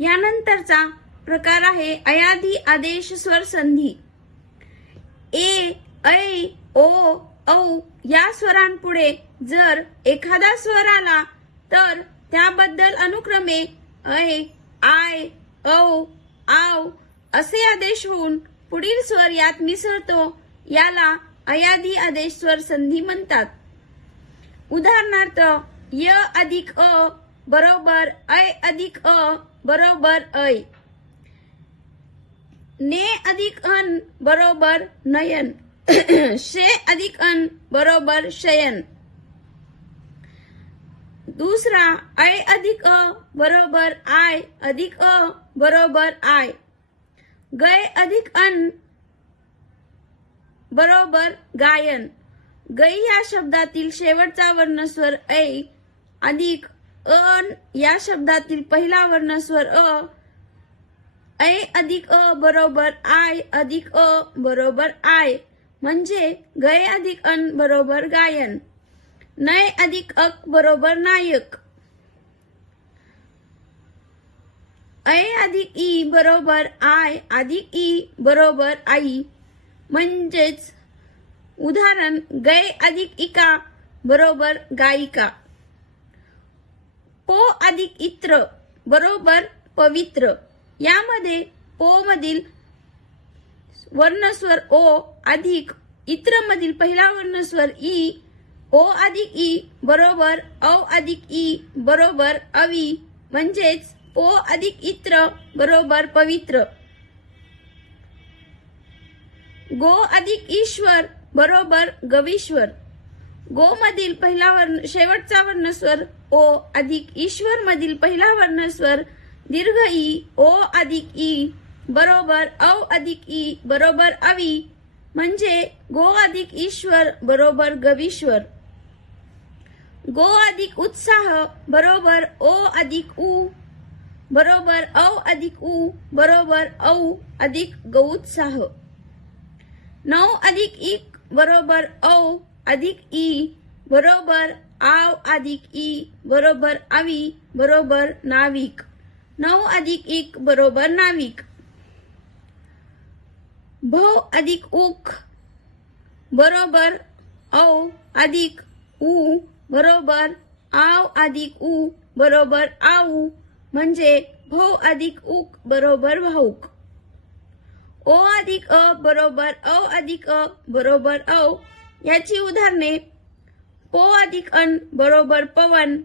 यानंतरचा प्रकार आहे अयादी आदेश स्वर संधी। ए, ऐ, ओ, औ या स्वरांपुढे जर एखादा स्वर आला तर त्याबद्दल अनुक्रमे ऐ, आय, औ, आव असे आदेश होऊन पुढील स्वर यात मिसळतो, याला अयादी आदेश स्वर संधी म्हणतात। उदाहरणार्थ य अधिक अ बरोबर ऐ अधिक अ बरोबर ऐ, ने अधिक अन बरोबर नयन, शे अधिक अन बरोबर शयन। दूसरा ऐ अधिक अ बरोबर आय अधिक अ बरोबर आय, गय अधिक अन बरोबर गायन। गै या शब्दातील शेवटचा वर्णस्वर ऐ अधिक अन या शब्दातील पहिला वर्णस्वर अ, ऐ अधिक अ बरोबर आय अधिक अ बरोबर आय म्हणजे गय अधिक अन बरोबर गायन। नय अधिक अक बरोबर नायक। ऐ अधिक ई बरोबर आय अधिक ई बरोबर आई म्हणजेच उदाहरण गय अधिक इका बरोबर गायिका। पो अधिक इत्र बरोबर पवित्र। यामध्ये पो मधील वर्णस्वर ओ अधिक इत्र मधील पहिला वर्णस्वर ई, ओ अधिक ई बरोबर औ अधिक ई बरोबर अवी म्हणजेच पो अधिक इत्र बरोबर पवित्र। गो अधिक ईश्वर बरोबर गवीश्वर। गो मधील पहिला शेवटचा वर्णस्वर ओ अधिक ईश्वर मधील पहिला वर्णस्वर दीर्घ ई, ओ अधिक ई बरोबर औ अधिक ई बरोबर अवी म्हणजे गो अधिक ईश्वर बरोबर गवीश्वर। गो अधिक उत्साह बरोबर ओ अधिक उ बरोबर औ अधिक उ बरोबर औ अधिक गौत्साह। नौ अधिक इक बरोबर औ अधिक ई बरोबर आव अधिक ई बरोबर अवी बरोबर नाविक। नौ अधिक इक बरोबर नाविक। भौ अधिक उख बरोबर औ अधिक उ बरोबर आव अधिक उ बरोबर आऊ म्हणजे भौ अधिक उक बरोबर भाऊक। ओ अधिक अ बरोबर औ अधिक अ बरोबर औ याची उदाहरणे पो अधिक अन बरोबर पवन,